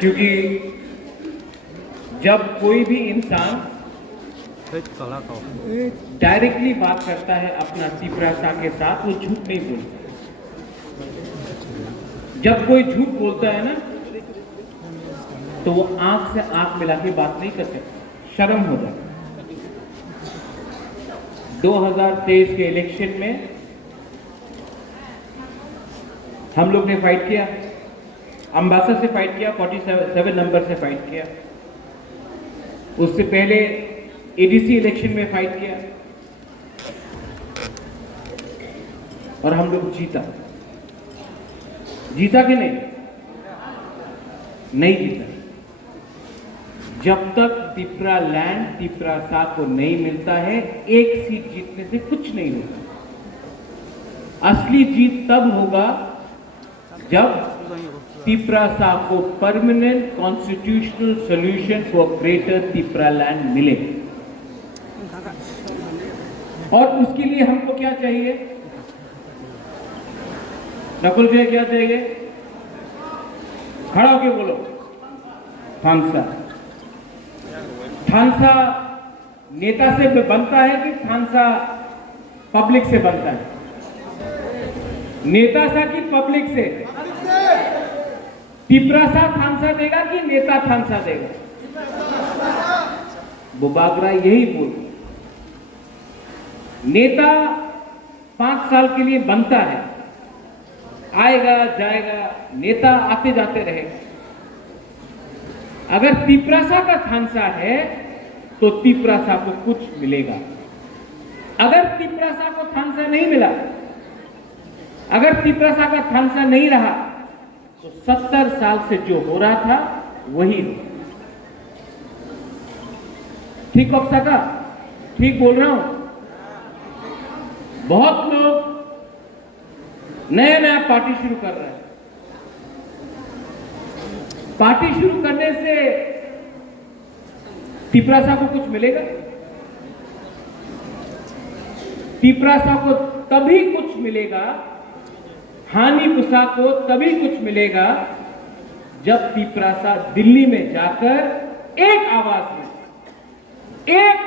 क्योंकि जब कोई भी इंसान डायरेक्टली बात करता है अपना तीव्रता के साथ, वो झूठ नहीं बोलता। जब कोई झूठ बोलता है ना, तो वो आंख से आंख मिला के बात नहीं कर सकता, शर्म हो जाता। 2023 के इलेक्शन में हम लोग ने फाइट किया, अंबासा से फाइट किया, 47 नंबर से फाइट किया। उससे पहले एडीसी इलेक्शन में फाइट किया और हम लोग जीता कि नहीं? नहीं जीता। जब तक तिपरा लैंड तिपरासा को नहीं मिलता है, एक सीट जीतने से कुछ नहीं होगा। असली जीत तब होगा जब तिपरासा को permanent constitutional solution for greater Tipra land मिले। और उसके लिए हमको क्या चाहिए? नकुल जी क्या चाहिए? खड़ा होके बोलो। थानसा। थानसा नेता से बनता है कि थानसा पब्लिक से बनता है? नेता सा कि पब्लिक से? तिपरासा थानसा देगा कि नेता थानसा देगा? बुबागरा यही बोल। नेता 5 साल के लिए बनता है, आएगा जाएगा, नेता आते जाते रहेगा। अगर तिपरासा का थानसा है तो तिपरासा को कुछ मिलेगा। अगर तिपरासा को थानसा नहीं मिला, अगर तिपरासा का थानसा नहीं रहा, तो 70 साल से जो हो रहा था वही हो। ठीक बक्सा का? ठीक बोल रहा हूं? बहुत लोग नया नया पार्टी शुरू कर रहे हैं। पार्टी शुरू करने से तिपरासा को कुछ मिलेगा? तिपरासा को तभी कुछ मिलेगा, हानिपुसा को तभी कुछ मिलेगा जब तिपरासा दिल्ली में जाकर एक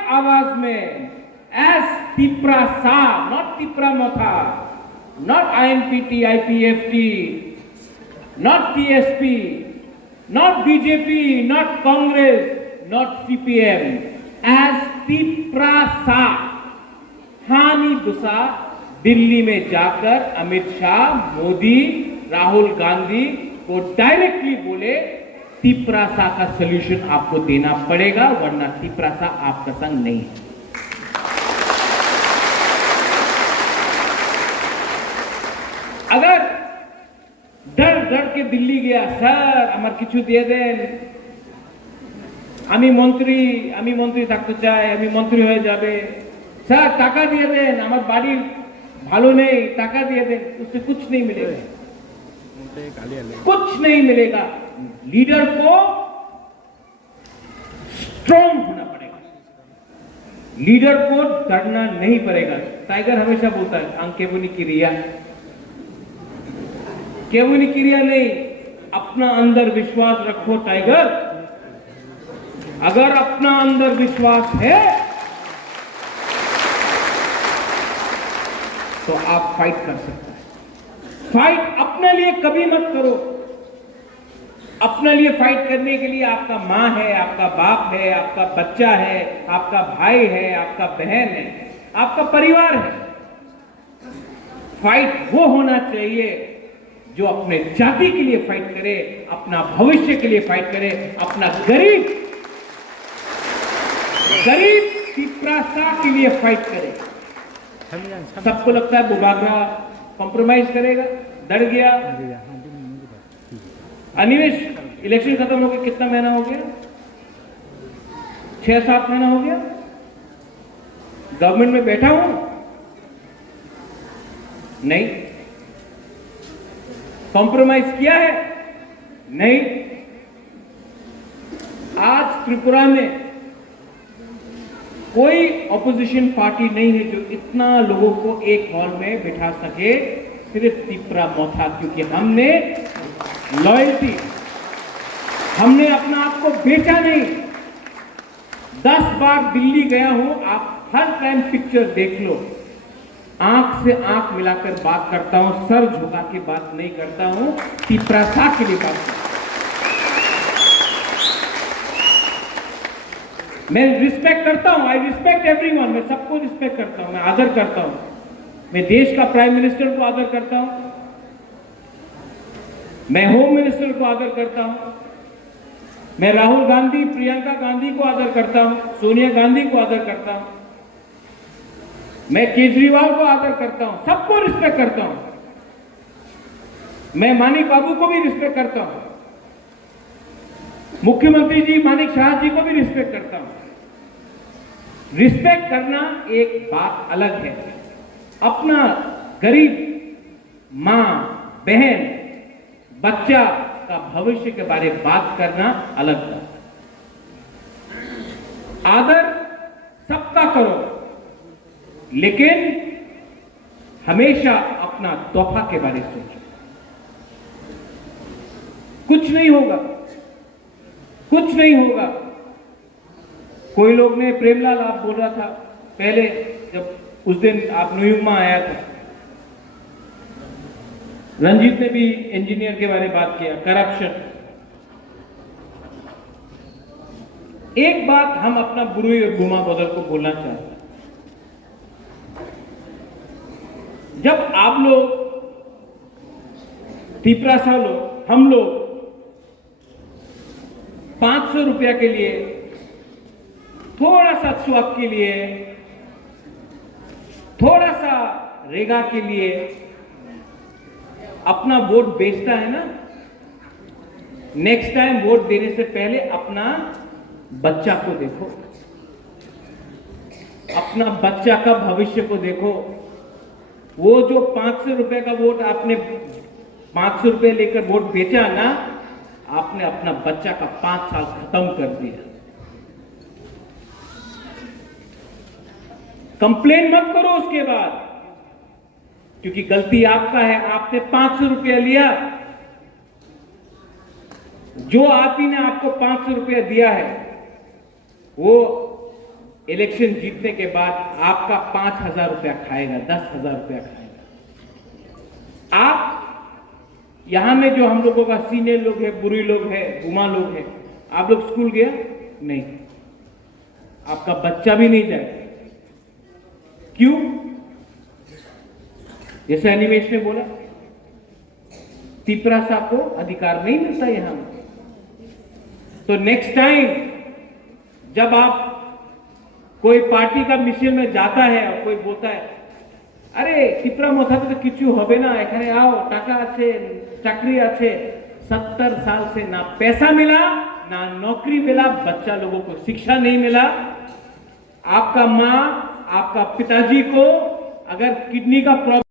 आवाज में S Tiprasa, not तिपरामोथा, not INPT, IPFT, not TSP, not BJP, not Congress, not CPM, as Tiprasa हानिपुसा दिल्ली में जाकर अमित शाह, मोदी, राहुल गांधी को डायरेक्टली बोले तिपरासा का सॉल्यूशन आपको देना पड़ेगा, वरना तिपरासा आपका संग नहीं है। अगर डर डर के दिल्ली गया, सर আমার কিছু দিয়ে দেন, আমি মন্ত্রী থাকতে চাই, আমি মন্ত্রী হয়ে যাবে, স্যার টাকা দিয়ে দেন, আমার বাড়ি ভালো নেই, টাকা দিয়ে दें, उससे कुछ नहीं मिलेगा, कुछ नहीं मिलेगा। लीडर को स्ट्रॉन्ग होना पड़ेगा, लीडर को डरना नहीं पड़ेगा। टाइगर हमेशा बोलता है अंकेबुनी की रिया, केवनी क्रिया नहीं, अपना अंदर विश्वास रखो टाइगर। अगर अपना अंदर विश्वास है तो आप फाइट कर सकते हैं। फाइट अपने लिए कभी मत करो। अपने लिए फाइट करने के लिए आपका मां है, आपका बाप है, आपका बच्चा है, आपका भाई है, आपका बहन है, आपका परिवार है। फाइट वो होना चाहिए जो अपने जाति के लिए फाइट करे, अपना भविष्य के लिए फाइट करे, अपना गरीब तिपरासा के लिए फाइट करे। सबको लगता है बुबागरा कॉम्प्रोमाइज करेगा, डर गया। अनिवेश, इलेक्शन खत्म हो गया, कितना महीना हो गया? 6-7 महीना हो गया गवर्नमेंट में बैठा हूं, नहीं कॉम्प्रोमाइज किया है, नहीं। आज त्रिपुरा में कोई ऑपोजिशन पार्टी नहीं है जो इतना लोगों को एक हॉल में बिठा सके, सिर्फ तिपरामोथा, क्योंकि हमने लॉयल्टी, हमने अपना आप को बेचा नहीं। 10 बार दिल्ली गया हूं, आप हर टाइम पिक्चर देख लो, आंख से आंख मिलाकर बात करता हूं, सर झुका के बात नहीं करता हूं, तिपरासा के लिए बात करता हूं। मैं रिस्पेक्ट करता हूं, आई रिस्पेक्ट एवरीवन, मैं सबको रिस्पेक्ट करता हूं, मैं आदर करता हूं, मैं देश का प्राइम मिनिस्टर को आदर करता हूं, मैं होम मिनिस्टर को आदर करता हूं, मैं राहुल गांधी, प्रियंका गांधी को आदर करता हूं, सोनिया गांधी को आदर करता हूं, मैं केजरीवाल को आदर करता हूं, सबको रिस्पेक्ट करता हूं, मैं मानिक बाबू को भी रिस्पेक्ट करता हूं, मुख्यमंत्री जी मानिक शाह जी को भी रिस्पेक्ट करता हूं। रिस्पेक्ट करना एक बात अलग है, अपना गरीब मां, बहन, बच्चा का भविष्य के बारे में बात करना अलग बात। आदर सबका करो, लेकिन हमेशा अपना तोहफा के बारे में सोचो। कुछ नहीं होगा, कुछ नहीं होगा। कोई लोग ने, प्रेमलाल आप बोल रहा था पहले, जब उस दिन आप न्यूयॉर्क में आया था, रंजीत ने भी इंजीनियर के बारे में बात किया, करप्शन। एक बात हम अपना बुरुई और गुमा बदल को बोलना चाहते हैं। जब आप लोग, तिपरासा लोग, हम लोग 500 रुपया के लिए, थोड़ा सा स्वाप के लिए, थोड़ा सा रेगा के लिए अपना वोट बेचता है ना, नेक्स्ट टाइम वोट देने से पहले अपना बच्चा को देखो, अपना बच्चा का भविष्य को देखो। वो जो 500 रुपए का वोट आपने 500 रुपए लेकर वोट बेचा ना, आपने अपना बच्चा का 5 साल खत्म कर दिया। कंप्लेन मत करो उसके बाद, क्योंकि गलती आपका है। आपने 500 रुपया लिया, जो आदमी ने आपको 500 रुपया दिया है, वो इलेक्शन जीतने के बाद आपका 5,000 रुपया खाएगा, 10,000 रुपया खाएगा। आप यहां में जो हम लोगों का सीनियर लोग हैं, बुरी लोग हैं, गुमा लोग हैं, आप लोग स्कूल गया नहीं, आपका बच्चा भी नहीं जाएगा। क्यों? जैसे अनिमेश ने बोला, तिपरासा को अधिकार नहीं मिलता यहां में। तो नेक्स्ट टाइम जब आप कोई पार्टी का मिशन में जाता है और कोई बोलता है, अरे तिपरा मथा तो किचु होबे ना, एखाने आओ, टाका आछे, चाकरी आछे। 70 साल से ना पैसा मिला, ना नौकरी मिला, बच्चा लोगों को शिक्षा नहीं मिला। आपका मां, आपका पिताजी को अगर किडनी का प्रॉब्लम